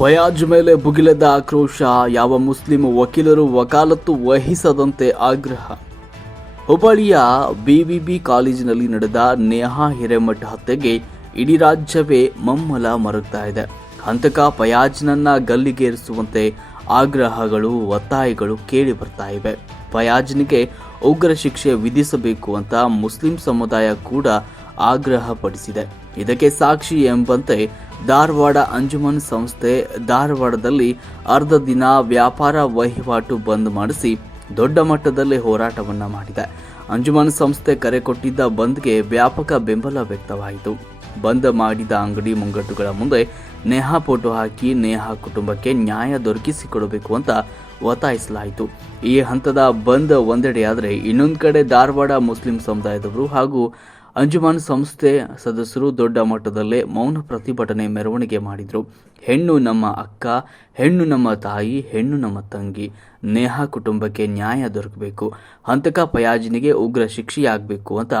ಫಯಾಜ್ ಮೇಲೆ ಭುಗಿಲೆದ್ದ ಆಕ್ರೋಶ, ಯಾವ ಮುಸ್ಲಿಂ ವಕೀಲರು ವಕಾಲತ್ತು ವಹಿಸದಂತೆ ಆಗ್ರಹ. ಹುಬ್ಬಳ್ಳಿಯ ಬಿವಿಬಿ ಕಾಲೇಜಿನಲ್ಲಿ ನಡೆದ ನೇಹಾ ಹಿರೇಮಠ ಹತ್ಯೆಗೆ ಇಡೀ ರಾಜ್ಯವೇ ಮಮ್ಮಲ ಮರುಗ್ತಾ ಇದೆ. ಹಂತಕ ಫಯಾಜ್ನನ್ನ ಗಲ್ಲಿಗೇರಿಸುವಂತೆ ಆಗ್ರಹಗಳು, ಒತ್ತಾಯಗಳು ಕೇಳಿ ಬರ್ತಾ ಇವೆ. ಫಯಾಜ್ನಿಗೆ ಉಗ್ರ ಶಿಕ್ಷೆ ವಿಧಿಸಬೇಕು ಅಂತ ಮುಸ್ಲಿಂ ಸಮುದಾಯ ಕೂಡ ಆಗ್ರಹಪಡಿಸಿದೆ. ಇದಕ್ಕೆ ಸಾಕ್ಷಿ ಎಂಬಂತೆ ಧಾರವಾಡ ಅಂಜುಮನ್ ಸಂಸ್ಥೆ ಧಾರವಾಡದಲ್ಲಿ ಅರ್ಧ ದಿನ ವ್ಯಾಪಾರ ವಹಿವಾಟು ಬಂದ್ ಮಾಡಿಸಿ ದೊಡ್ಡ ಮಟ್ಟದಲ್ಲಿ ಹೋರಾಟವನ್ನ ಮಾಡಿದೆ. ಅಂಜುಮನ್ ಸಂಸ್ಥೆ ಕರೆ ಕೊಟ್ಟಿದ್ದ ಬಂದ್ಗೆ ವ್ಯಾಪಕ ಬೆಂಬಲ ವ್ಯಕ್ತವಾಯಿತು. ಬಂದ್ ಮಾಡಿದ ಅಂಗಡಿ ಮುಂಗಟ್ಟುಗಳ ಮುಂದೆ ನೇಹಾ ಫೋಟೋ ಹಾಕಿ ನೇಹಾ ಕುಟುಂಬಕ್ಕೆ ನ್ಯಾಯ ದೊರಕಿಸಿಕೊಡಬೇಕು ಅಂತ ಒತ್ತಾಯಿಸಲಾಯಿತು. ಈ ಹಂತದ ಬಂದ್ ಒಂದೆಡೆಯಾದರೆ, ಇನ್ನೊಂದು ಕಡೆ ಧಾರವಾಡ ಮುಸ್ಲಿಂ ಸಮುದಾಯದವರು ಹಾಗೂ ಅಂಜುಮನ್ ಸಂಸ್ಥೆ ಸದಸ್ಯರು ದೊಡ್ಡ ಮಟ್ಟದಲ್ಲೇ ಮೌನ ಪ್ರತಿಭಟನೆ ಮೆರವಣಿಗೆ ಮಾಡಿದರು. ಹೆಣ್ಣು ನಮ್ಮ ಅಕ್ಕ, ಹೆಣ್ಣು ನಮ್ಮ ತಾಯಿ, ಹೆಣ್ಣು ನಮ್ಮ ತಂಗಿ, ನೇಹಾ ಕುಟುಂಬಕ್ಕೆ ನ್ಯಾಯ ದೊರಕಬೇಕು, ಹಂತಕ ಫಯಾಜ್ನಿಗೆ ಉಗ್ರ ಶಿಕ್ಷೆಯಾಗಬೇಕು ಅಂತ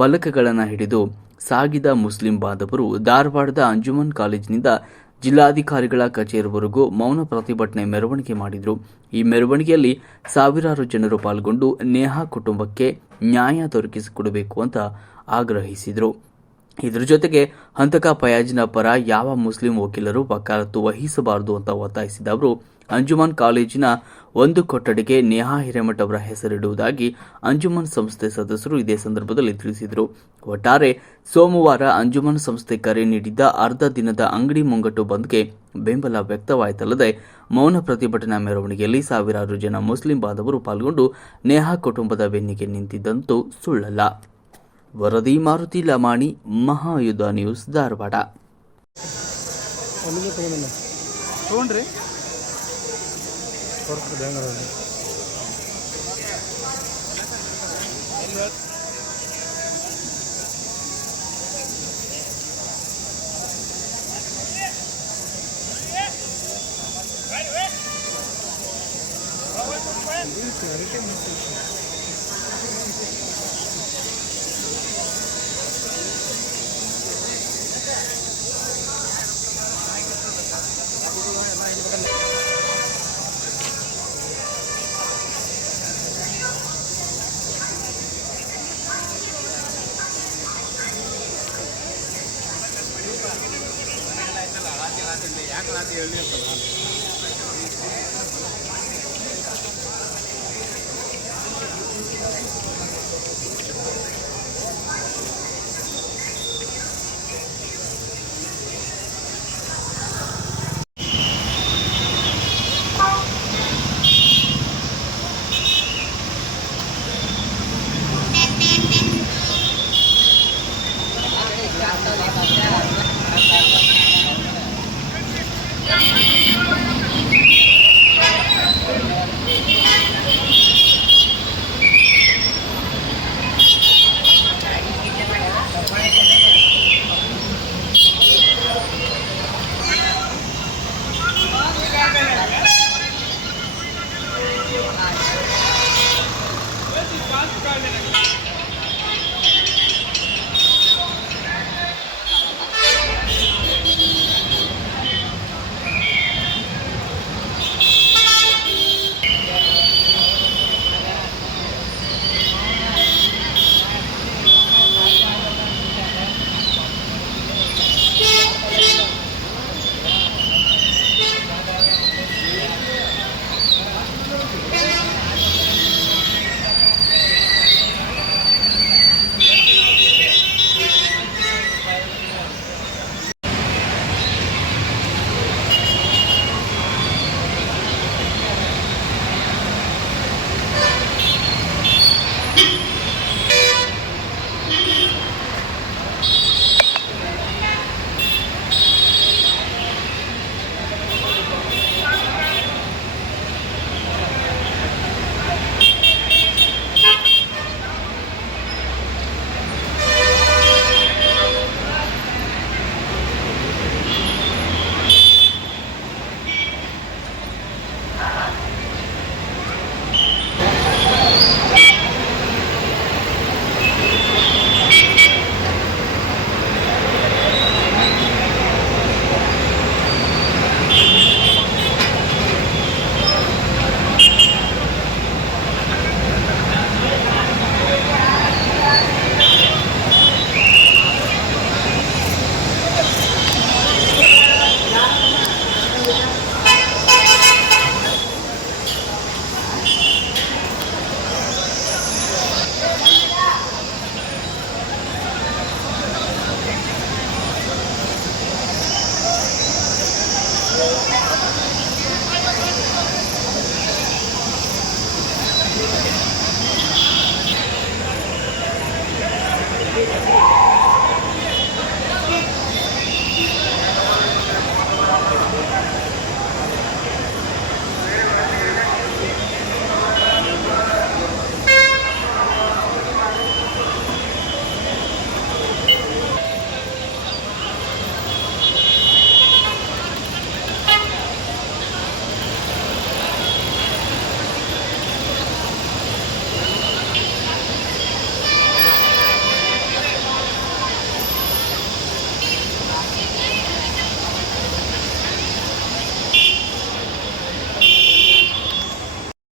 ಫಲಕಗಳನ್ನು ಹಿಡಿದು ಸಾಗಿದ ಮುಸ್ಲಿಂ ಬಾಂಧವರು ಧಾರವಾಡದ ಅಂಜುಮನ್ ಕಾಲೇಜಿನಿಂದ ಜಿಲ್ಲಾಧಿಕಾರಿಗಳ ಕಚೇರಿವರೆಗೂ ಮೌನ ಪ್ರತಿಭಟನೆ ಮೆರವಣಿಗೆ ಮಾಡಿದರು. ಈ ಮೆರವಣಿಗೆಯಲ್ಲಿ ಸಾವಿರಾರು ಜನರು ಪಾಲ್ಗೊಂಡು ನೇಹಾ ಕುಟುಂಬಕ್ಕೆ ನ್ಯಾಯ ದೊರಕಿಸಿಕೊಡಬೇಕು ಅಂತ ಆಗ್ರಹಿಸಿದರು. ಇದರ ಜೊತೆಗೆ ಹಂತಕ ಫಯಾಜ್ನ ಪರ ಯಾವ ಮುಸ್ಲಿಂ ವಕೀಲರು ವಕಾಲತ್ತು ವಹಿಸಬಾರದು ಅಂತ ಒತ್ತಾಯಿಸಿದ ಅವರು, ಅಂಜುಮನ್ ಕಾಲೇಜಿನ ಒಂದು ಕೊಠಡಿಗೆ ನೇಹಾ ಹಿರೇಮಠ ಅವರ ಹೆಸರಿಡುವುದಾಗಿ ಅಂಜುಮನ್ ಸಂಸ್ಥೆ ಸದಸ್ಯರು ಇದೇ ಸಂದರ್ಭದಲ್ಲಿ ತಿಳಿಸಿದರು. ಒಟ್ಟಾರೆ ಸೋಮವಾರ ಅಂಜುಮನ್ ಸಂಸ್ಥೆ ಕರೆ ನೀಡಿದ್ದ ಅರ್ಧ ದಿನದ ಅಂಗಡಿ ಮುಂಗಟ್ಟು ಬಂದ್ಗೆ ಬೆಂಬಲ ವ್ಯಕ್ತವಾಯಿತಲ್ಲದೆ, ಮೌನ ಪ್ರತಿಭಟನಾ ಮೆರವಣಿಗೆಯಲ್ಲಿ ಸಾವಿರಾರು ಜನ ಮುಸ್ಲಿಂ ಬಾಂಧವರು ಪಾಲ್ಗೊಂಡು ನೇಹಾ ಕುಟುಂಬದ ಬೆನ್ನಿಗೆ ನಿಂತಿದ್ದಂತೂ ಸುಳ್ಳಲ್ಲ. ವರದಿ ಮಾರುತಿ ಲಮಾಣಿ, ಮಹಾಯುದ್ಧ ನ್ಯೂಸ್, ಧಾರವಾಡ.